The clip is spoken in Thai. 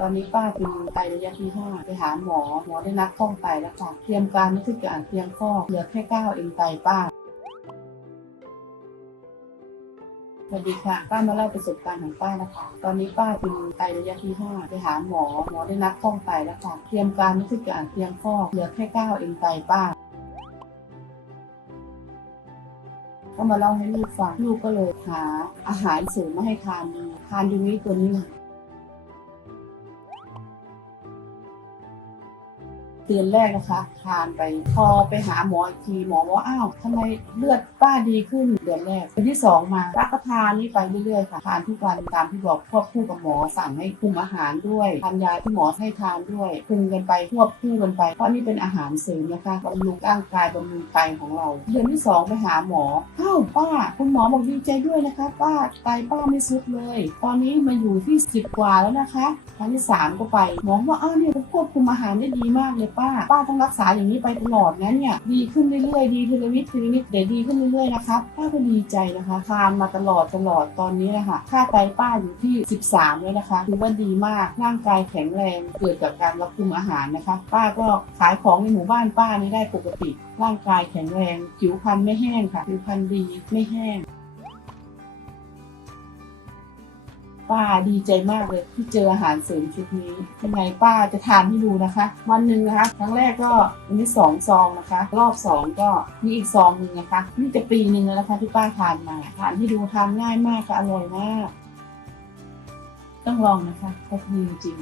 ตอนนี้ป้าเป็นไตระยะที่ห้าไปหาหมอ หมอได้นัดฟอกไตแล้วค่ะเตรียมการไม่ทุกอย่างเตรียมฟอกเหลือแค่เก้าเองไตป้าสวัสดีค่ะป้ามาเล่าประสบการณ์ของป้านะคะ ตอนนี้ป้าเป็นไตระยะที่ห้าไปหาหมอ หมอได้นัดฟอกไตแล้วค่ะเตรียมการไม่ทุกอย่างเตรียมฟอกเหลือแค่เก้าเองไตป้าก็มาเล่าให้ลูกฟังลูกก็เลยหาอาหารเสริมมาให้ทานดูทานดูนี้ตัวนี้ เดือนแรกนะคะทานไปพอไปหาหมออีกทีหมอว่าอ้าวทำไมเลือดป้าดีขึ้นเดือนแรกเดือนที่สองมาป้าก็ทานนี่ไปเรื่อยๆค่ะทานทุกวันตามที่บอกควบคู่กับหมอสั่งให้คุมอาหารด้วยทานยาที่หมอให้ทานด้วยคุมกันไปควบคู่กันไป เพราะนี่เป็นอาหารเสริมนะคะบำรุงร่างกายบำรุงไตของเรา เดือนที่สองไปหาหมออ้าวป้า คุณหมอบอกดีใจด้วยนะคะป้าไตป้าไม่ซุดเลย ตอนนี้มาอยู่ที่สิบกว่าแล้วนะคะครั้งที่สามก็ไปหมอว่าอ้าวเนี่ยควบคุมอาหารได้ดีมากเลยป้า ป้าต้องรักษาอย่างนี้ไปตลอดนะเนี่ยดีขึ้นเรื่อยๆดีทีละนิดทีละนิดเดี๋ยวดีขึ้นเรื่อยๆนะคะป้าก็ดีใจนะคะทานมาตลอดตลอดตอนนี้นะคะค่าไตป้าอยู่ที่ 13แล้วนะคะถือว่าดีมากร่างกายแข็งแรงเกิดจากการรับคุมอาหารนะคะ ป้าก็ขายของในหมู่บ้านป้านี่ได้ปกติ ร่างกายแข็งแรงผิวพรรณไม่แห้งค่ะผิวพรรณดีไม่แห้ง ป้าดีใจมากเลยที่เจออาหารเสริมชุดนี้ยังไงป้าจะทานให้ดูนะคะ วันหนึ่งนะคะครั้งแรกก็อันนี้สองซองนะคะ รอบสองก็มีอีกซองหนึ่งนะคะนี่จะปีหนึ่งแล้วนะคะที่ป้าทานมาทานให้ดูทานง่ายมากค่ะอร่อยมากต้องลองนะคะเพราดีจริง